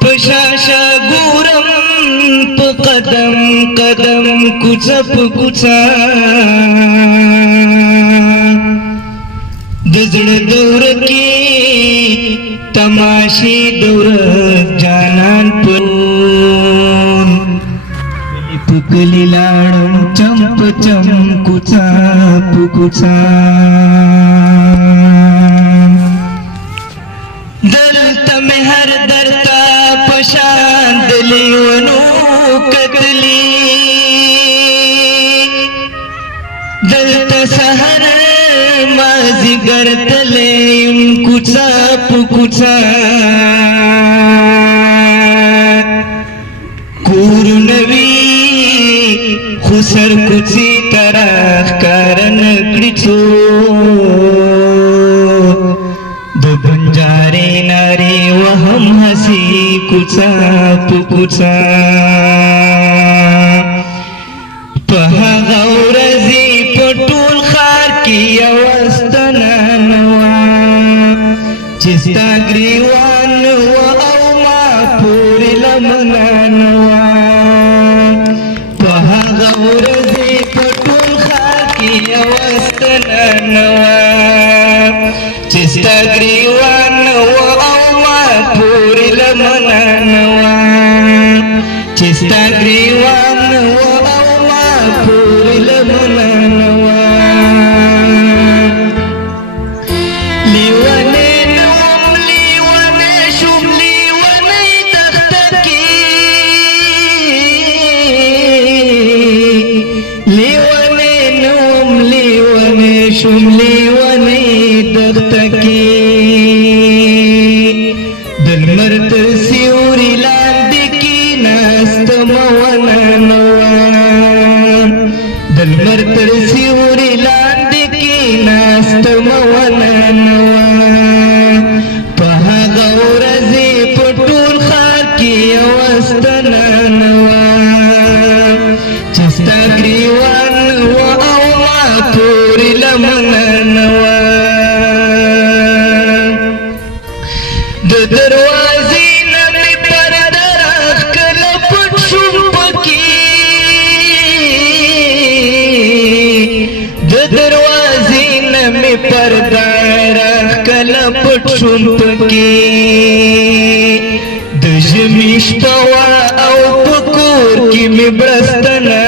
پشاشا ګورم په قدم قدم کوڅه په کوڅه د زړه دور کې تماشې دور جانان پون په کلی لاړم چم په چم کوڅه په کوڅه دلته مې هر درته پشان د لیونو کتلی دلته سحر مازدیګر تللی یم کوڅه په کوڅه کورونه وي خو سر کوڅې ته راښکاره نه کړي څوک د بنجارې نارې وهم هسې کوڅه په کوڅه په هغه ورځې په ټول ښار کې یوه ستنه نه وه چې ستا ګریوان وه او ما پورې لمنه نه وه په هغه ورځې په ټول ښار کې یوه ستنه نه وه چې ستا ګریوان وه او ما پورې لمنه نه وه چې ستا ګریوان وه او ما پورې لمنه نه وه لیونی نه وم لیونی شوم لیونی دښته کې لیونی نه وم لیونی شوم لیونی دښته کې د لمر تر سیوري لاندې کېناستمه ونه نه وه د لمر تر سیوري لاندې کېناستمه ونه نه وه په هغه ورځې په ټول ښار کې یوه ستنه نه وه چې ستا ګریوان وه او ما پورې لمنه نه وه د دروازې نه مې پرده راښکله پټ شوم پکې د دروازې نه مې پرده راښکله پټ شوم پکې د ژمي شپه وه او په کور کې مې بړستنه